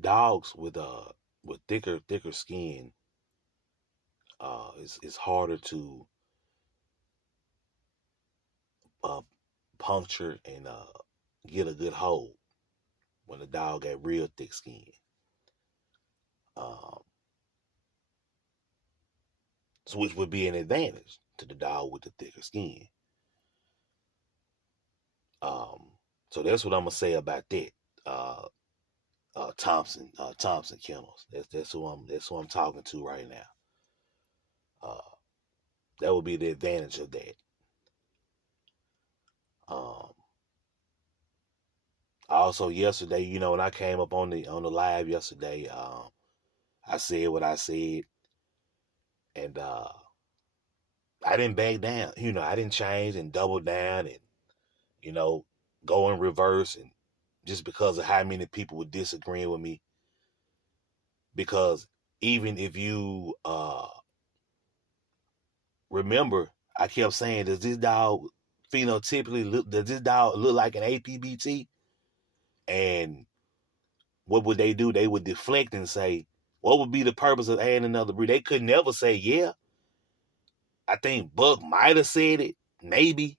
dogs with thicker skin, it's harder to uh puncture and get a good hold when the dog got real thick skin. Um, so which would be an advantage to the dog with the thicker skin. Um, so that's what I'm gonna say about that. Uh, Thompson Kennels. That's who I'm talking to right now. Uh, that would be the advantage of that. Um, also yesterday, when I came up on the live yesterday, I said what I said, and I didn't back down. I didn't change and double down and you know go in reverse and just because of how many people were disagreeing with me. Because even if you remember, I kept saying, does this dog phenotypically look? Does this dog look like an APBT? And what would they do? They would deflect and say, what would be the purpose of adding another breed? They could never say, yeah. I think Buck might have said it, maybe,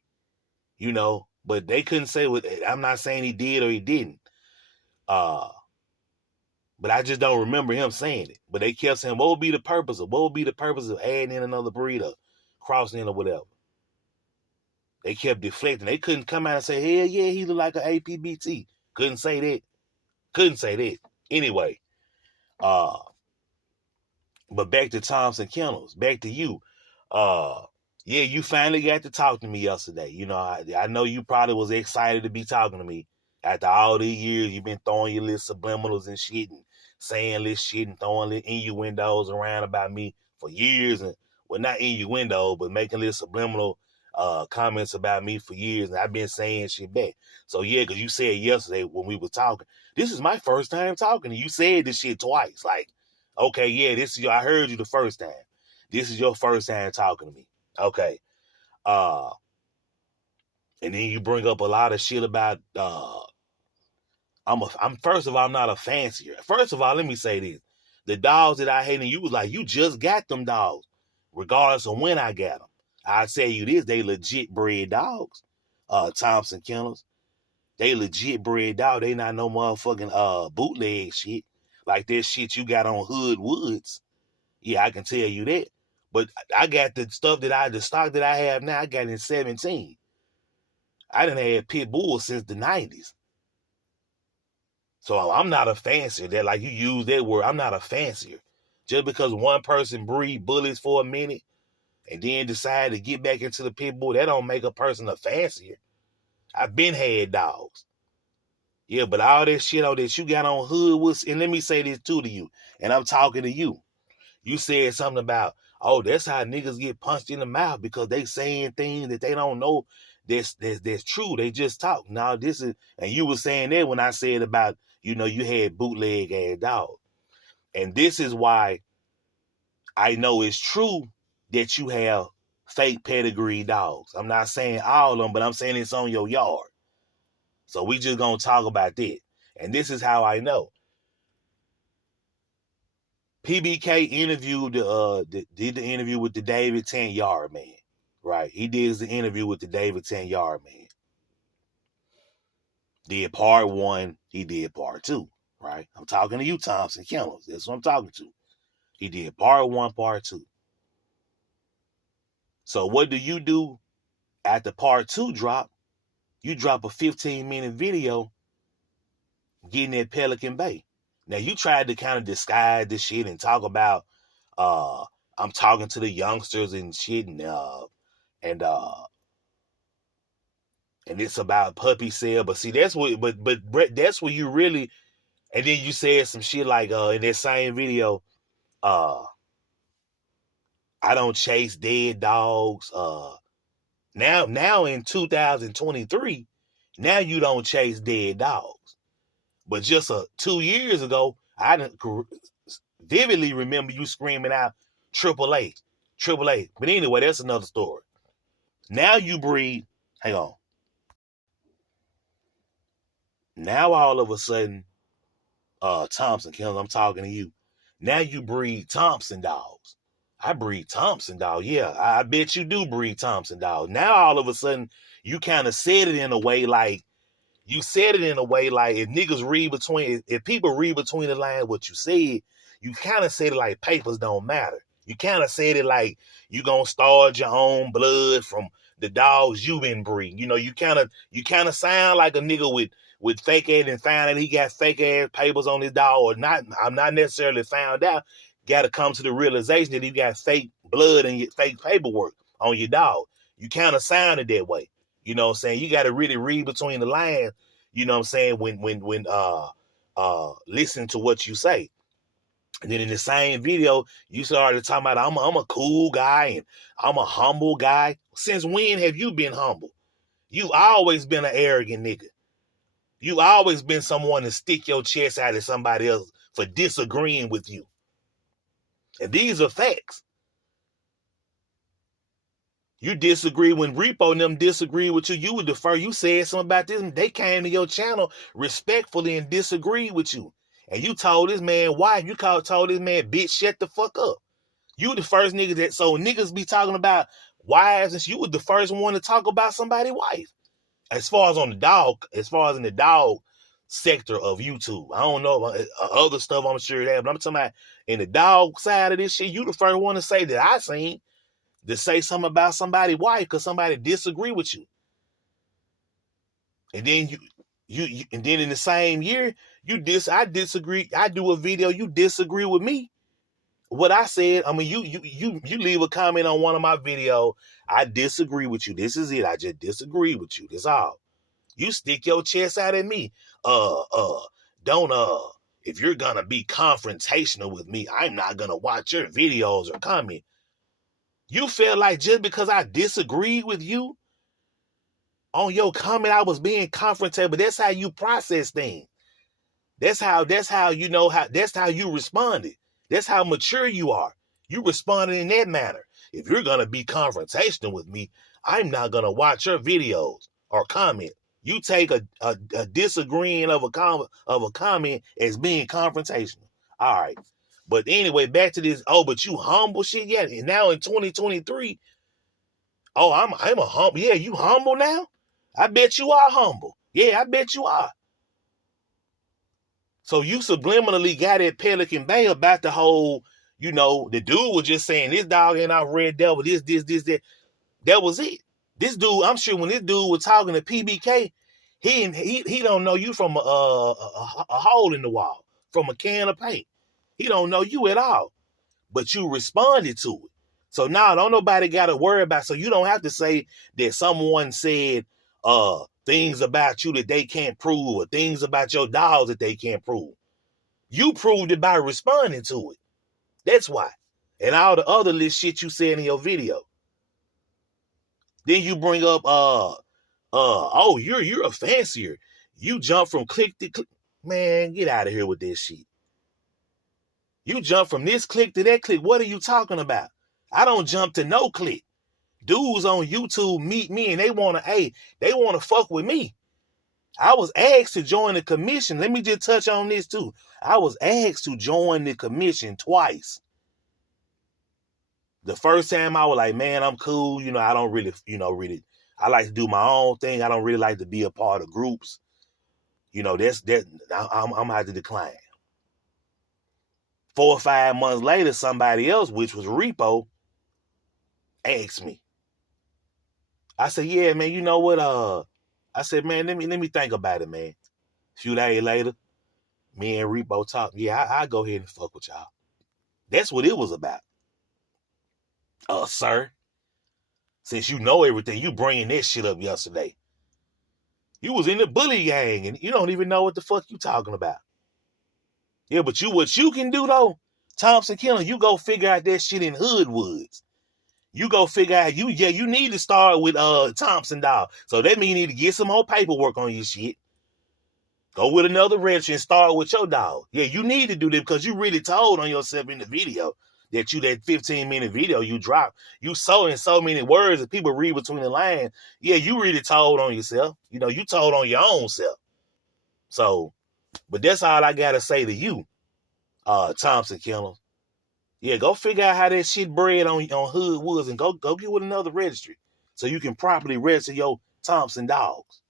but they couldn't say what. I'm not saying he did or he didn't. Uh, but I just don't remember him saying it. But they kept saying, what would be the purpose of? What would be the purpose of adding in another breed or crossing in or whatever? They kept deflecting. They couldn't come out and say, hell yeah, he look like an APBT. Couldn't say that. Couldn't say that. Anyway, uh, but back to Thompson Kennels. Back to you. Uh, yeah, you finally got to talk to me yesterday. I know you probably was excited to be talking to me after all these years. You've been throwing your little subliminals and shit and saying this shit and throwing little innuendos around about me for years. And well, not innuendo, but making little subliminal comments about me for years. And I've been saying shit back. So yeah, because you said yesterday when we were talking, this is my first time talking to you. You said this shit twice. Like, okay, yeah, I heard you the first time. This is your first time talking to me. Okay. Uh, and then you bring up a lot of shit about I'm first of all, I'm not a fancier. First of all, let me say this. The dogs that I hate, and you was like, you just got them dogs, regardless of when I got them. I tell you this, they legit bred dogs. Thompson Kennels. They legit bred dog. They not no motherfucking bootleg shit. Like that shit you got on Hood Woods. Yeah, I can tell you that. But I got the stock that I have now, I got in 17. I done had pitbull since the 90s. So I'm not a fancier. That like you use that word, I'm not a fancier. Just because one person breed bullies for a minute and then decide to get back into the pitbull, that don't make a person a fancier. I've been had dogs. Yeah, but all that shit that you got on Hood was, and let me say this too to you, and I'm talking to you. You said something about, oh, that's how niggas get punched in the mouth because they saying things that they don't know that's true. They just talk. Now this is, and you were saying that when I said about, you had bootleg ass dog. And this is why I know it's true that you have fake pedigree dogs. I'm not saying all of them, but I'm saying it's on your yard. So we just gonna talk about that. And this is how I know. PBK did the interview with the David 10-yard man, right? He did the interview with the David 10-yard man. Did part one, he did part two, right? I'm talking to you, Thompson Kennels. That's what I'm talking to. He did part one, part two. So what do you do after part two drop? You drop a 15-minute video getting at Pelican Bay. Now you tried to kind of disguise this shit and talk about I'm talking to the youngsters and shit and it's about puppy sale. But see, that's what but Brett, that's where you really, and then you said some shit like in that same video, uh I don't chase dead dogs. Now in 2023, now you don't chase dead dogs. But just 2 years ago, I didn't vividly remember you screaming out Triple A, Triple A. But anyway, that's another story. Now you breed, hang on. Now all of a sudden, Thompson Kennels, I'm talking to you. Now you breed Thompson dogs. I breed Thompson dog. Yeah, I bet you do breed Thompson dog. Now all of a sudden you kind of said it in a way like if niggas read between, if people read between the lines what you said, you kind of said it like papers don't matter. You kind of said it like you gonna start your own blood from the dogs you been breeding. You know, you kind of sound like a nigga with fake ass and found out he got fake ass papers on his dog or not. I'm not necessarily found out. Got to come to the realization that you got fake blood and fake paperwork on your dog. You kind of sounded that way. You know what I'm saying? You got to really read between the lines, you know what I'm saying, when listen to what you say. And then in the same video, you started talking about I'm a cool guy and I'm a humble guy. Since when have you been humble? You've always been an arrogant nigga. You've always been someone to stick your chest out at somebody else for disagreeing with you. And these are facts. You disagree when Repo and them disagree with you. You would defer. You said something about this. They came to your channel respectfully and disagreed with you. And you told this man wife, told this man, bitch, shut the fuck up. You the first nigga that, so niggas be talking about wives, and you was the first one to talk about somebody's wife. As far as in the dog sector of YouTube. I don't know about other stuff, I'm sure that, but I'm talking about in the dog side of this shit, you the first one to say that I seen to say something about somebody's wife because somebody disagree with you. And then you and then in the same year, I disagree. I do a video, you disagree with me. What I said, I mean, you leave a comment on one of my videos, I disagree with you. This is it. I just disagree with you. That's all. You stick your chest out at me. Don't if you're gonna be confrontational with me, I'm not gonna watch your videos or comment. You feel like just because I disagree with you on your comment, I was being confrontational, but that's how you process things. That's how you know that's how you responded. That's how mature you are. You responded in that manner. If you're gonna be confrontational with me, I'm not gonna watch your videos or comment. You take a disagreeing of a comment as being confrontational. All right. But anyway, back to this. Oh, but you humble shit, yeah. And now in 2023, oh, I'm a humble. Yeah, you humble now? I bet you are humble. Yeah, I bet you are. So you subliminally got at Pelican Bay about the whole, you know, the dude was just saying this dog ain't out Red Devil, this, that. That was it. This dude, I'm sure when this dude was talking to PBK, he don't know you from a hole in the wall, from a can of paint. He don't know you at all. But you responded to it. So now don't nobody got to worry about, so you don't have to say that someone said things about you that they can't prove or things about your dogs that they can't prove. You proved it by responding to it. That's why. And all the other little shit you said in your video. Then you bring up, oh, you're a fancier. You jump from click to click. Man, get out of here with this shit. You jump from this click to that click. What are you talking about? I don't jump to no click. Dudes on YouTube meet me and they want to fuck with me. I was asked to join the commission. Let me just touch on this too. I was asked to join the commission twice. The first time I was like, man, I'm cool. You know, I don't really, I like to do my own thing. I don't really like to be a part of groups. You know, I'm gonna have to decline. 4 or 5 months later, somebody else, which was Repo, asked me. I said, yeah, man, you know what? I said, man, let me think about it, man. A few days later, me and Repo talked. Yeah, I go ahead and fuck with y'all. That's what it was about. Sir, since you know everything, you bringing that shit up yesterday. You was in the bully gang and you don't even know what the fuck you talking about. Yeah, but what you can do though, Thompson Kennels, you go figure out that shit in Hoodwoods. You go figure out, you need to start with Thompson dog. So that means you need to get some more paperwork on your shit. Go with another registry and start with your dog. Yeah, you need to do that because you really told on yourself in the video that 15-minute video you dropped. You saw in so many words that people read between the lines. Yeah, you really told on yourself. You know, you told on your own self. So But that's all I gotta say to you, Thompson Kennels. Yeah, go figure out how that shit bred on Hood Woods and go get with another registry so you can properly register your Thompson dogs.